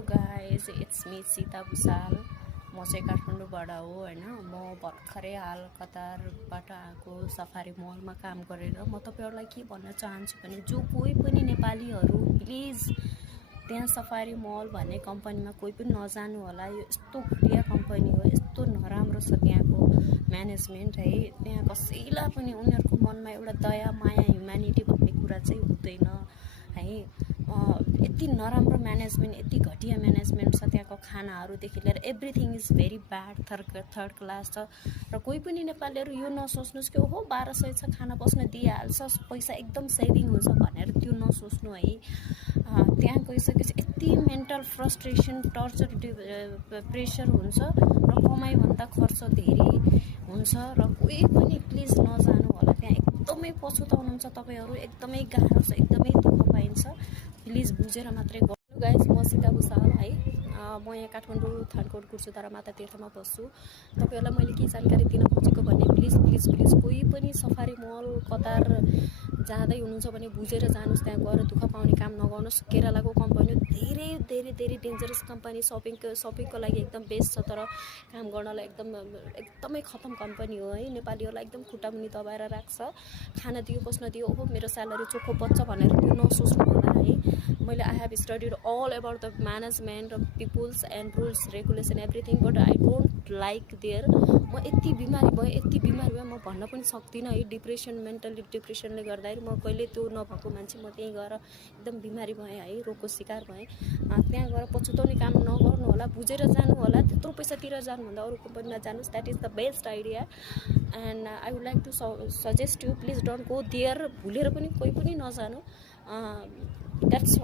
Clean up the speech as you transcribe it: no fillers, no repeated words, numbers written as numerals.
Hello guys, it's me Sita Bhusal. म चाहिँ काठमाडौँबाट हो होइन। म भर्खरै हाल कतारबाट आएको सफारी मलमा काम गरेर म तपाईँहरूलाई के भन्न चाहन्छु भने जो कोही पनि नेपालीहरू प्लिज त्यहाँ सफारी मल भन्ने कम्पनीमा कोही पनि नजानु होला। यो यस्तो घटिया कम्पनी हो, यस्तो नराम्रो छ त्यहाँको म्यानेजमेन्ट है। त्यहाँ कसैलाई पनि उनीहरूको मनमा एउटा दया माया ह्युम्यानिटी भन्ने कुरा चाहिँ हुँदैन है। यति नराम्रो म्यानेजमेन्ट, यति घटिया म्यानेजमेन्ट छ। त्यहाँको खानाहरूदेखि लिएर everything is very bad, third class छ। र कोही पनि नेपालीहरू यो नसोच्नुहोस् कि ओहो 1200 छ खाना बस्न दिइहाल्छ, पैसा एकदम सेभिङ हुन्छ भनेर त्यो नसोच्नु है। त्यहाँ गइसकेपछि यति मेन्टल फ्रस्ट्रेसन, टर्चर, प्रेसर हुन्छ र कमाइभन्दा खर्च धेरै हुन्छ। र कोही पनि प्लिज नजानु होला, त्यहाँ एकदमै पछुताउनुहुन्छ तपाईँहरू। एकदमै गाह्रो छ, एकदमै दुःख पाइन्छ। प्लिज बुझेर मात्रै गर्नु। गाइज, म सीता भुसाल है। म यहाँ काठमाडौँ थानकोट गुर्जोद्वारा माता तीर्थमा बस्छु। तपाईँहरूलाई मैले के जानकारी दिन खोजेको भने प्लिज प्लिज प्लिज कोही पनि सफारी मल कतार जाँदै हुनुहुन्छ भने बुझेर जानुहोस्। त्यहाँ गएर दुःख पाउने काम नगर्नुहोस्। केरलाको कम्पनी धेरै धेरै धेरै डेन्जरस कम्पनी, सपिङको लागि एकदम बेस्ट छ, तर काम गर्नलाई एकदमै खतम कम्पनी हो है। नेपालीहरूलाई एकदम खुट्टामुनि दबाएर राख्छ। खाना दियो, बस्न दियो, ओहो मेरो स्यालेरी चोखो बच्छ भनेर त्यो नसोच्नु होला है। मैले I have studied all about the management of peoples and rules regulation everything, but I don't like there. म यति बिमारी भएँ म भन्न पनि सक्दिनँ है। डिप्रेसन, मेन्टली डिप्रेसनले गर्दाखेरि म कहिले त्यो नभएको मान्छे, म त्यहीँ गएर एकदम बिमारी भएँ है, रोगको शिकार भएँ। त्यहाँ गएर पछुताउने काम नगर्नु होला, बुझेर जानु होला। त्यत्रो पैसा तिरेर जानुभन्दा अरू कम्पनीमा जानुहोस्, that is the best idea. And I would like to suggest you please don't go there. भुलेर पनि कोही पनि नजानु। द्याट्स